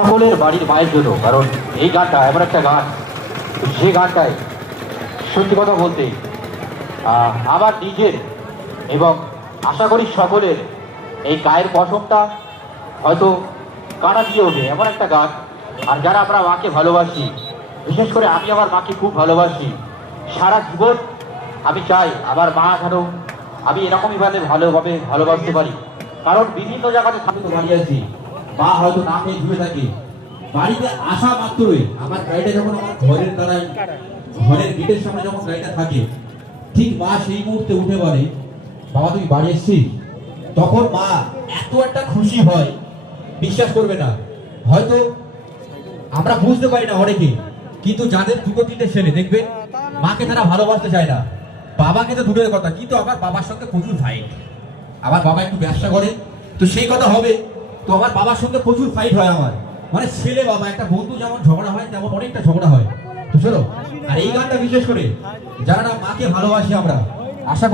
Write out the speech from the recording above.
সকলের বাড়ির মায়ের জন্য, কারণ এই গানটা এমন একটা গান যে গানটায় সত্যি কথা বলতে আমার নিজের এবং আশা করি সকলের এই গায়ের পশমটা হয়তো কাটা দিয়ে ওঠে, এমন একটা গান। আর যারা আমরা মাকে ভালোবাসি, বিশেষ করে আমি আমার মাকে খুব ভালোবাসি, সারা জীবন আমি চাই আমার মা যেন আমি এরকমই ভালোভাবে ভালোবাসতে পারি। কারণ বিভিন্ন জায়গাতে আমি তো দাঁড়িয়ে আছি, মা হয়তো না খেয়ে ঝুলে থাকে, বাড়িতে আসা মাত্রই আমার গাড়িটা যখন আমার ঘরের দ্বারাই ঘরের গেটের সামনে যখন গাড়িটা থাকে, ঠিক মা সেই মুহূর্তে উঠে বলে, বাবা তুমি বাড়ি এসছিস। তখন মা এত একটা খুশি হয়, বিশ্বাস করবে না। হয়তো আমরা বুঝতে পারি না অনেকে, কিন্তু যাদের দুটো তিনটে ছেলে দেখবে মাকে তারা ভালোবাসতে চায় না, বাবাকে তো দূরের কথা, কিন্তু আমার বাবার সঙ্গে প্রচুর ফাইট। আমার বাবা একটু ব্যবসা করে, তো সেই কথা হবে, তো আমার বাবার সঙ্গে প্রচুর ফাইট হয় আমার, মানে ছেলে বাবা একটা বন্ধু যেমন ঝগড়া হয় তেমন অনেকটা ঝগড়া হয়। তো চলো, আর এই গানটা বিশেষ করে যারা মাকে ভালোবাসি আমরা, আশা করি